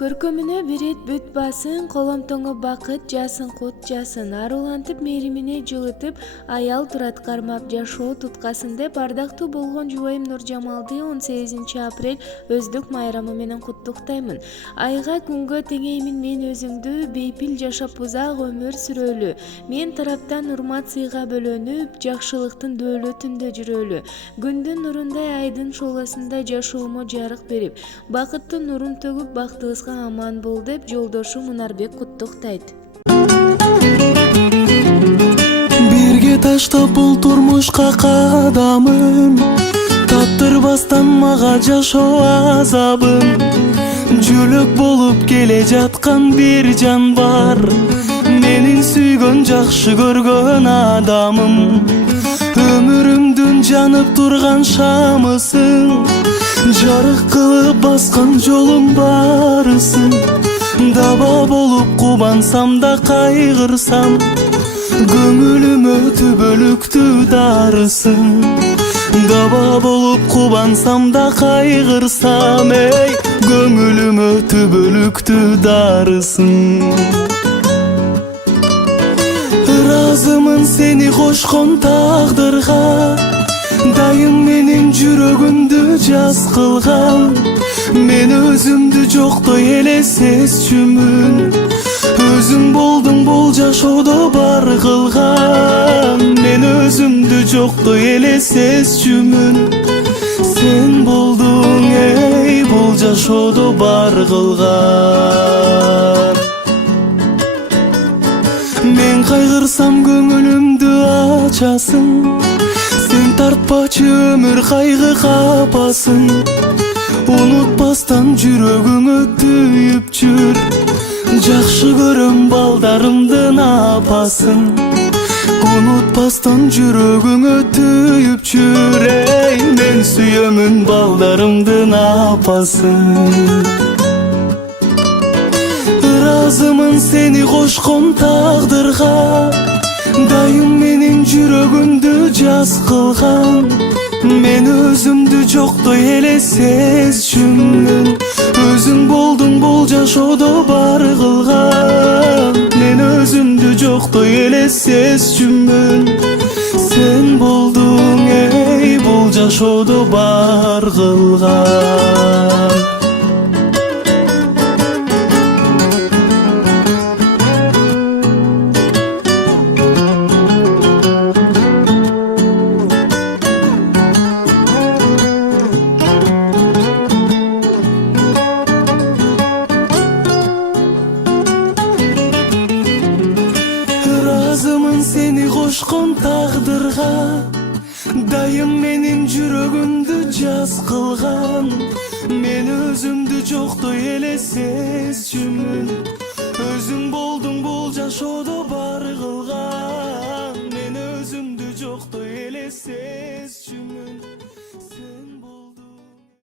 Көркөмүнө бирет бүт басын, коломтоңо бакыт жасын, кут жасын. Арулантып мээримине жылытып, аял турат кармап жашоо туткасын деп ардактуу болгон жубайым Нуржамалды 18 апрель өздүк майрамы менен куттуктаймын. Айга күнгө теңеймин мен өзүңдү, бейпил жашап узак өмүр сүрөлү. Мен тараптан урмат сыйга бөлөнүп, жакшылыктын дөөлөтүндө жүрөлү. Күндүн нурундай, айдын шооласында жашоомо жарык берип, бакыттын нурун төгүп, бактыбызга аман бол деп жолдошу Мунарбек куттуктайт. Бирге таштап бул турмушка кадамын, таптырбастан мага жашоо азабын. Жөлөк болуп келе жаткан бир жан бар, менин сүйгөн жакшы көргөн адамым. Өмүрүмдүн жанып турган шамысың, жарык кылып баскан жолум барысың. Даба болуп кубансам да кайгырсам, көңүлүмө түбөлүктү дарысың. Даба болуп кубансам да кайгырсам, эй, көңүлүмө түбөлүктү дарысың. Ыраазымын сени кошкон тагдырга, дайым менин жүрөгүмдү жаз кылган. Мен өзүмдү жоктой эле сезчүмүн, өзүң болдуң бул жашоодо бар кылган. Мен өзүмдү жоктой эле сезчүмүн, сен болдуң эй бул жашоодо бар кылган. Мен кайгырсам көңүлүмдү ачасың, сен тартпачы өмүр кайгы капасын. Унутпастан жүрөгүңө түйүп жүр, жакшы көрөм балдарымдын апасын. Унутпастан жүрөгүңө түйүп жүр, эй, мен сүйөмүн балдарымдын апасын. Ыраазымын сени кошкон тагдырга, дайым менин жүрөгүмдү жаз кылган. Мен өзүмдү жоктой эле сезчүмүн, өзүң болдуң бул жашоодо бар кылган. Мен өзүмдү жоктой эле сезчүмүн, сен болдуң эй бул жашоодо бар кылган. Ыраазымын сени кошкон тагдырга, дайым менин жүрөгүмдү жаз кылган. Мен өзүмдү жоктой эле сезчүмүн, өзүң болдуң бул жашоодо бар